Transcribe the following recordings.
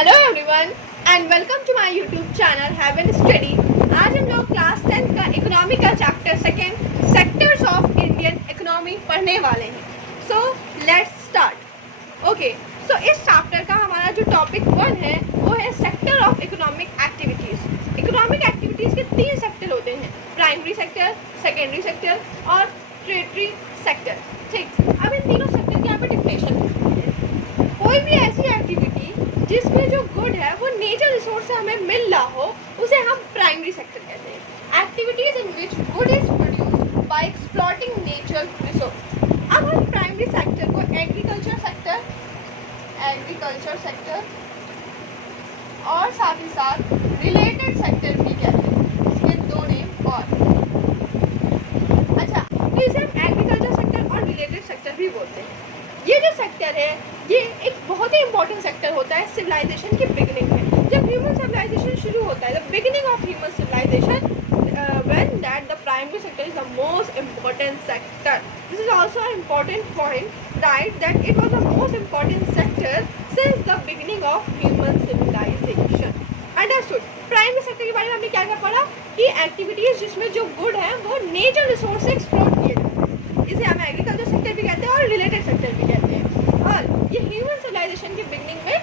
Hello everyone and welcome to my YouTube channel Heaven Study. आज हम लोग class 10 का इकोनॉमी का chapter second sectors of Indian economy पढ़ने वाले हैं। So let's start. Okay, so इस चैप्टर का हमारा जो टॉपिक 1 है वो है sector of economic activities. Economic activities के 3 सेक्टर होते हैं, प्राइमरी सेक्टर, सेकेंडरी सेक्टर और टर्शियरी सेक्टर। ठीक, अब इन तीनों सेक्टर की यहाँ पे डिफिनेशन कोई भी ऐसी एक्टिविटी जिसमें जो गुड है वो नेचर रिसोर्स से हमें मिल रहा हो उसे हम प्राइमरी सेक्टर कहते हैं। Activities in which good is produced by exploiting nature resource. अब हम प्राइमरी सेक्टर को एग्रीकल्चर सेक्टर और साथ ही साथ रिलेटेड सेक्टर भी कहते हैं, इसके 2 नेम और। अच्छा, तो इसे हम एग्रीकल्चर सेक्टर और रिलेटेड सेक्टर भी बोलते हैं। ये जो सेक्टर है ये एक बहुत ही इंपॉर्टेंट सेक्टर होता है सिविलाइजेशन की बिगिनिंग में। जब ह्यूमन सिविलाइजेशन शुरू होता है, the beginning of human civilization, when that the primary sector is the most important sector. This is also an important point, right, that it was the most important sector since the beginning of human civilization. Understood? Primary sector के बारे में हमने क्या क्या पढ़ा कि activities जिसमें जो गुड है वो नेचर रिसोर्स से एक्सप्लॉइट किए जाते हैं, इसे हम एग्रीकल्चर सेक्टर भी कहते हैं और रिलेटेड सेक्टर भी कहते हैं। और ये ह्यूमन सिविलाइजेशन की बिगनिंग में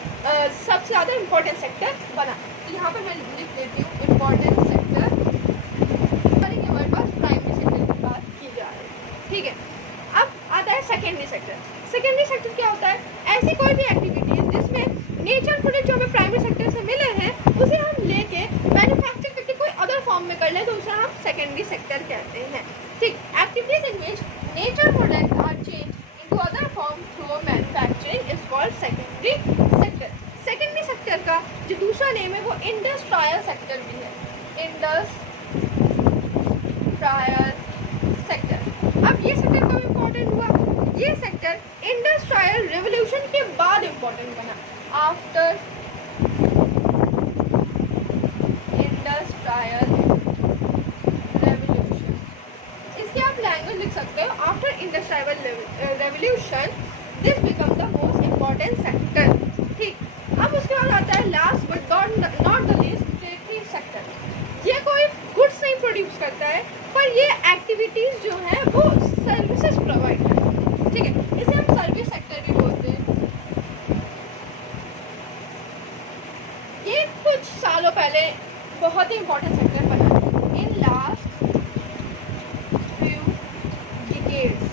सबसे ज़्यादा इंपॉर्टेंट सेक्टर बना। तो यहाँ पर मैं लिख देती हूँ इंपॉर्टेंट सेक्टर, हमारे पास प्राइमरी सेक्टर की बात की जा रही है। ठीक है, अब आता है सेकेंडरी सेक्टर। सेकेंडरी सेक्टर क्या होता है? ऐसी कोई भी एक्टिविटीज जिसमें नेचर प्रोडक्ट जो हमें प्राइमरी सेक्टर से मिले हैं उसे हम लेके मैन्युफैक्चर करके कोई अदर फॉर्म में कर ले तो उसे हम सेकेंडरी सेक्टर कहते हैं। ठीक, activities in which nature product are change into other form through manufacturing is called secondary sector. Secondary sector का जो दूसरा नेम है वो इंडस्ट्रियल सेक्टर भी है, इंडस्ट्रियल सेक्टर। अब ये सेक्टर कब इम्पोर्टेंट हुआ? ये सेक्टर इंडस्ट्रियल रेवोल्यूशन के बाद इम्पोर्टेंट बना, आफ्टर इंडस्ट्रियल रेवोल्यूशन। इसकी आप लैंग्वेज लिख सकते हो, after industrial revolution this become the most important sector. ठीक, अब उसके बाद आता है last but not the least tertiary sector. ये कोई गुड्स नहीं प्रोड्यूस करता है पर ये एक्टिविटीज जो है वो सर्विसेज प्रोवाइड करता है। ठीक है, इसे हम सर्विस सेक्टर भी बोलते हैं। ये कुछ सालों पहले बहुत ही इंपॉर्टेंट सेक्टर बना। इन last few decades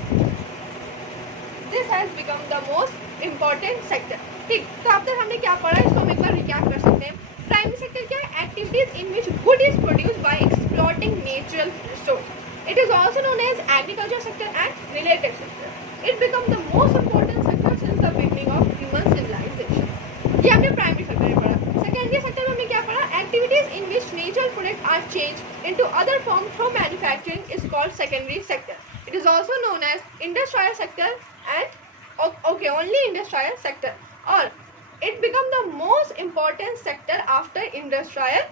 this has become the most important sector. ठीक, तो अब तक हमने क्या पढ़ा इसको हम एक बार रिकैप कर सकते हैं। प्राइमरी सेक्टर क्या है? Activities in which good is produced by exploiting natural resource. It is also known as agriculture sector and related sector. It became the most important sector since the beginning of human civilization. ये हमने primary sector में पढ़ा। Secondary sector में हमने क्या पढ़ा? Activities in which natural products are changed into other form through manufacturing is called secondary sector. It is also known as industrial sector and only industrial sector. Or it became the most important sector after industrial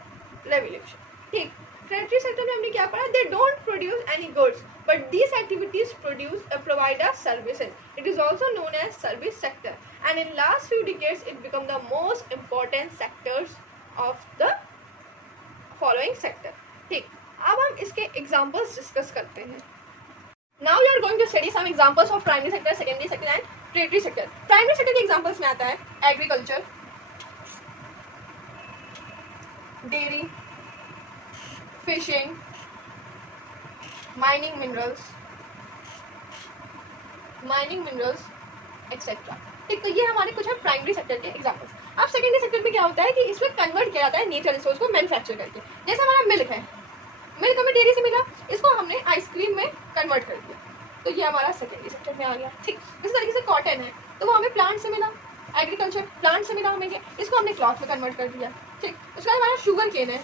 revolution. ठीक, tertiary sector में हमने क्या पढ़ा? They don't produce any goods but these activities provide us services. It is also known as service sector and in last few decades it become the most important sectors of the following sector. ठीक, अब हम इसके examples discuss करते हैं। Now we are going to study some examples of primary sector, secondary sector and tertiary sector. Primary sector के examples में आता है agriculture, dairy, fishing, mining minerals etcetera. ठीक, तो ये हमारे कुछ है प्राइमरी सेक्टर के एग्जांपल्स। अब सेकेंडरी सेक्टर में क्या होता है कि इसमें कन्वर्ट किया जाता है नेचर रिसोर्स को मैन्युफैक्चर करके। जैसे हमारा मिल्क है, मिल्क हमें डेयरी से मिला, इसको हमने आइसक्रीम में कन्वर्ट कर दिया, तो ये हमारा सेकेंडरी सेक्टर में आ गया। ठीक, इस तरीके से कॉटन है तो वो हमें प्लांट से मिला, एग्रीकल्चर प्लांट से मिला हमें, इसको हमने क्लॉथ में कन्वर्ट कर दिया। ठीक, उसके बाद हमारा शुगर केन है,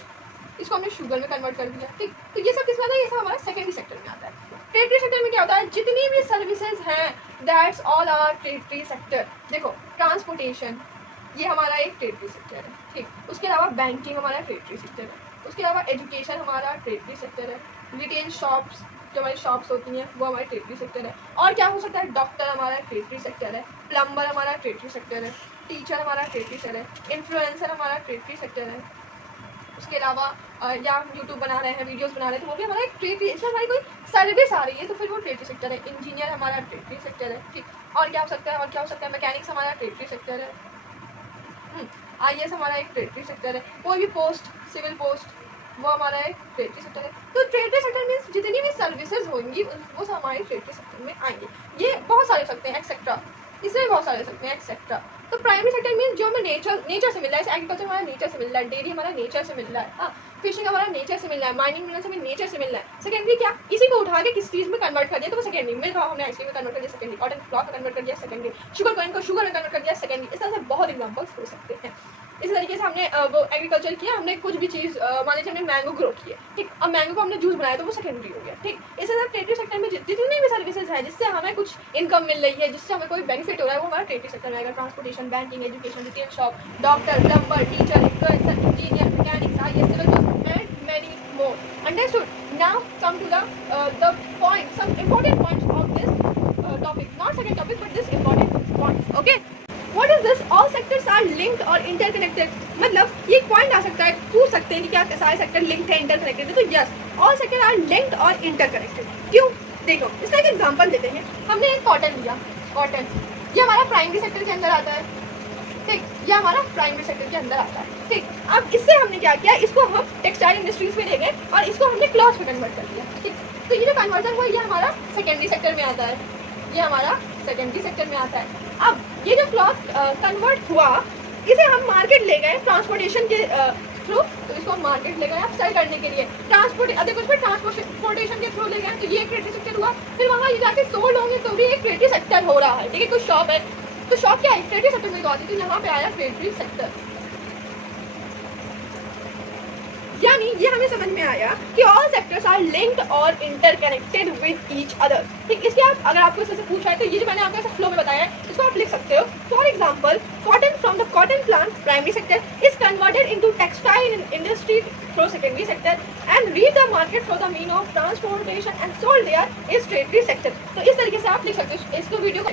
इसको हमने शुगर में कन्वर्ट कर दिया। ठीक, तो ये सब किसमें आता है? ये सब हमारा सेकेंडरी सेक्टर में आता है। टर्शियरी सेक्टर में क्या होता है? जितनी भी सर्विसेज हैं that's all are tertiary sector. देखो, ट्रांसपोर्टेशन ये हमारा एक टर्शियरी सेक्टर है। ठीक, उसके अलावा बैंकिंग हमारा टर्शियरी सेक्टर है, उसके अलावा एजुकेशन हमारा टर्शियरी सेक्टर है, रिटेल शॉप्स जो हमारी शॉप्स होती हैं वो हमारे टर्शियरी सेक्टर है। और क्या हो सकता है? डॉक्टर हमारा टर्शियरी सेक्टर है, प्लम्बर हमारा टर्शियरी सेक्टर है। टीचर हमारा टेरिटरी सेक्टर है, इन्फ्लुएंसर हमारा टेरिटरी सेक्टर है। उसके अलावा या हम यूट्यूब बना रहे हैं, वीडियोस बना रहे हैं, तो वो भी हमारा एक टेरिटरी, इसमें हमारी कोई सर्विस आ रही है तो फिर वो टेरिटरी सेक्टर है। इंजीनियर हमारा टेरिटरी सेक्टर है, ठीक। और क्या हो सकता है, और क्या हो सकता है, मैकेनिक्स हमारा टेरिटरी सेक्टर है, IAS हमारा एक टेरिटरी सेक्टर है। कोई भी पोस्ट, सिविल पोस्ट, वो हमारा एक टेरिटरी सेक्टर है। तो टेरिटरी सेक्टर मीन्स जितनी भी सर्विसेज होंगी वो सब हमारे टेरिटरी सेक्टर में आएंगे। ये बहुत सारे हो सकते हैं, एक्सेट्रा, इसमें भी बहुत सारे हो सकते हैं, एक्सेट्रा। तो प्राइमरी सेक्टर मीन्स जो हमें नेचर से मिल रहा है, एग्रीकल्चर हमारा नेचर से मिल रहा है, डेयरी हमारा नेचर से मिल रहा है, हाँ, फिशिंग हमारा नेचर से मिल रहा है, माइनिंग मिनरल्स हमें नेचर से मिल रहा है। सेकेंडरी क्या, इसी को उठा के किस चीज़ में कन्वर्ट कर दिया तो वो सेकेंडरी। मिल्क हमने आइसक्रीम में कन्वर्ट कर दिया, सेकेंडरी। कॉटन क्लॉथ में कन्वर्ट कर दिया, सेकेंडरी। शुगर कॉइन को शुगर में कन्वर्ट कर दिया, सेकेंडरी। इस तरह से बहुत एग्जाम्पल्स हो सकते हैं। इसी तरीके से हमने वो एग्रीकल्चर किया, हमने कुछ भी चीज़ मान लीजिए हमने मैंगो ग्रो किया, ठीक। अब मैंगो को हमने जूस बनाया तो वो सेकेंडरी हो गया, ठीक। इसी तरह टेरिटरी सेक्टर में जितनी भी सर्विसेज है जिससे हमें कुछ इनकम मिल रही है, जिससे हमें कोई बेनिफिट हो रहा है, वो हमारा टेरिटरी सेक्टर में आएगा। Transportation, banking, education, retail shop, doctor, plumber, teacher, influencer, engineer, mechanics, IAS, civil and many more. Understood? Now come to the point, some important points of this topic. Not second topic, but this important points. Okay? What is this? All sectors are linked or interconnected. मतलब ये एक point आ सकता है, पूछ सकते हैं कि क्या सारे सेक्टर लिंक्ड है, इंटरकनेक्टेड है? तो yes, all sector are linked और इंटरकनेक्टेड। क्यों? देखो, इसका एक एग्जांपल देते हैं। हमने एक कॉटन लिया, कॉटन ये हमारा प्राइमरी सेक्टर के अंदर आता है, ठीक। ये हमारा प्राइमरी सेक्टर के अंदर आता है, ठीक। अब इससे हमने क्या किया, इसको हम टेक्सटाइल इंडस्ट्रीज में ले गए और इसको हमने क्लॉथ में कन्वर्ट कर दिया, ठीक। तो ये जो कन्वर्जन हुआ ये हमारा सेकेंडरी सेक्टर में आता है, ये हमारा सेकेंडरी सेक्टर में आता है। अब ये जो क्लॉथ कन्वर्ट हुआ, इसे हम मार्केट ले गए ट्रांसपोर्टेशन के थ्रू, तो इसको हम मार्केट ले गए आप सेल करने के लिए। देखो इसमें ट्रांसपोर्टेशन के थ्रू ले गए, तो ये एक टेरिटरी सेक्टर हुआ। फिर वहाँ ये जाके सोल्ड होंगे तो भी एक टेरिटरी सेक्टर हो रहा है, ठीक है। कोई शॉप है तो शॉप क्या है, टेरिटरी सेक्टर में तो आती है, तो यहाँ पे आया टेरिटरी सेक्टर। यानी ये हमें समझ में आया कि ऑल सेक्टर्स आर लिंक्ड और इंटरकनेक्टेड विद ईच अदर, ठीक। इसके आप अगर आपको इससे पूछा है तो ये जो मैंने आपको ऐसे फ्लो में बताया है इसको आप लिख सकते हो। For example, cotton from the cotton plant primary sector is converted into textile industry through secondary sector and reach the market through the mean of transportation and sold there is territory sector. तो इस तरीके से आप लिख सकते हो इसको। Video का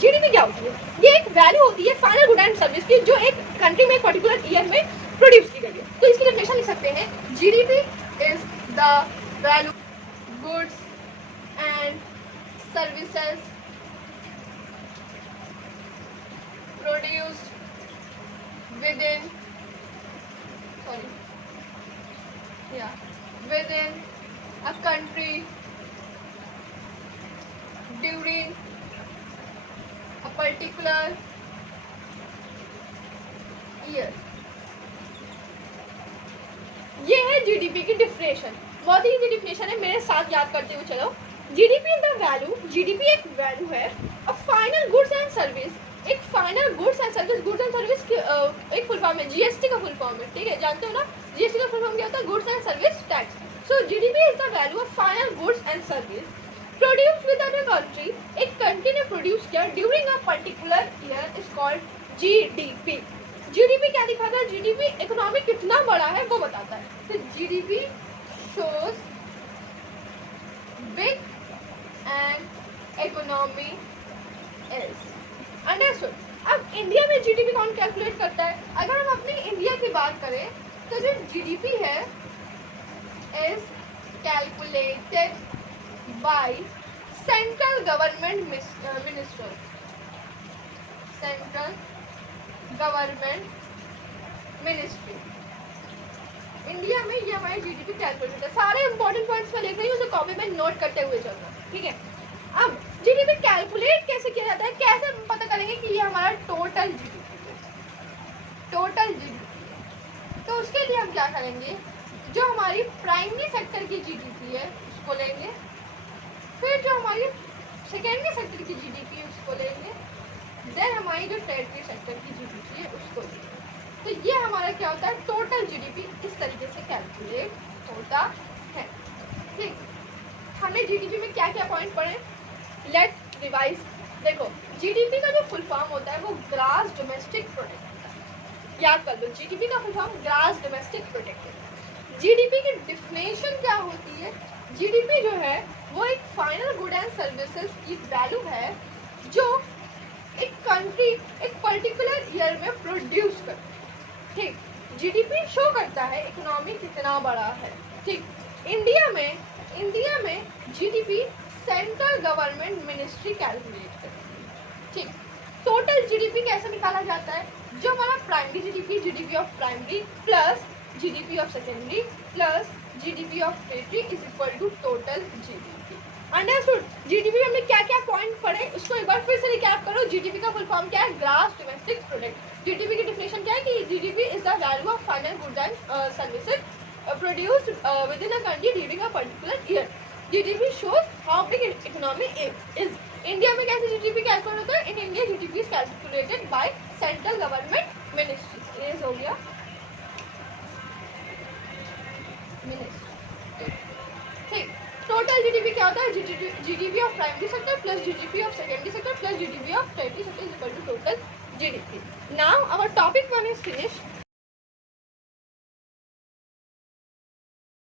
GDP क्या होती है? ये एक वैल्यू होती है फाइनल गुड एंड सर्विस की, जो एक कंट्री में एक पर्टिकुलर ईयर में प्रोड्यूस की गई है। तो इसकी डेफिनेशन लिख सकते हैं, GDP is the value goods and services produced within a country during a particular year। ये है जीडीपी की डिफिनेशन। बहुत ही इजी डिफिनेशन है, मेरे साथ याद करते हुए चलो। GDP is the value, GDP एक वैल्यू है of final goods and service. एक final goods and service, goods and service की एक फुल फॉर्म है, जीएसटी का फुल फॉर्म है, ठीक है, जानते हो ना जीएसटी का फुल फॉर्म क्या होता है, goods and service tax. So GDP is the value of final goods and service produce with a country, एक कंट्री ने प्रोड्यूस किया during a particular year is called GDP. GDP क्या दिखाता है, जीडीपी इकोनॉमी कितना बड़ा है वो बताता है। तो GDP shows big and economy is. Understood? अब इंडिया में जीडीपी कौन कैलकुलेट करता है? अगर हम अपनी इंडिया की बात करें तो जो जीडीपी है is calculated by central government minister, central government ministry. India में ये हमारी जीडीपी कैलकुलेट है। सारे इंपॉर्टेंट पॉइंट्स में लिख रही हूँ, उसे कॉपी में नोट करते हुए चलना, ठीक है। अब जीडीपी कैलकुलेट कैसे किया जाता है, कैसे पता करेंगे कि ये हमारा टोटल जीडीपी है, टोटल जीडीपी है। तो उसके लिए हम क्या करेंगे, जो हमारी प्राइमरी सेक्टर की जीडीपी है उसको लेंगे, फिर जो हमारी सेकेंडरी सेक्टर की जीडीपी है उसको लेंगे, देन हमारी जो टेरिटरी सेक्टर की जीडीपी है उसको लेंगे। तो ये हमारा क्या होता है, टोटल जीडीपी इस तरीके से कैलकुलेट होता है, ठीक। हमने जीडीपी में क्या क्या पॉइंट पढ़े, लेट रिवाइज। देखो, जीडीपी का जो फुल फॉर्म होता है वो ग्रॉस डोमेस्टिक प्रोडक्ट होता है, याद कर लो। जीडीपी का full form gross domestic product है। जीडीपी की डिफिनेशन क्या होती है, जीडीपी जो है वो एक फाइनल गुड एंड सर्विसेज की वैल्यू है जो एक कंट्री एक पर्टिकुलर ईयर में प्रोड्यूस करती है, ठीक। जीडीपी शो करता है इकोनॉमी कितना बड़ा है, ठीक। इंडिया में GDP central government ministry calculate करती है, ठीक। टोटल जीडीपी कैसे निकाला जाता है, जो हमारा primary GDP, GDP of primary plus GDP of secondary plus GDP of territory is equal to total GDP. Understood. GDP में हमने क्या क्या पॉइंट पढ़े उसको एक बार फिर से रिकैप करो। जीडीपी का फुल फॉर्म क्या है, ग्रॉस डोमेस्टिक प्रोडक्ट। जीडीपी की डिफिनेशन क्या है कि GDP is the value of final goods and services produced with in a country during a particular year. GDP shows how big economy is. India में कैसे GDP calculate होता है, in India GDP is calculated by central government ministry. ये हो गया ministry, ठीक। Total GDP क्या होता है, GDP of primary sector plus GDP of secondary sector plus GDP of tertiary sector is equal to total GDP. Now our topic 1 is finished.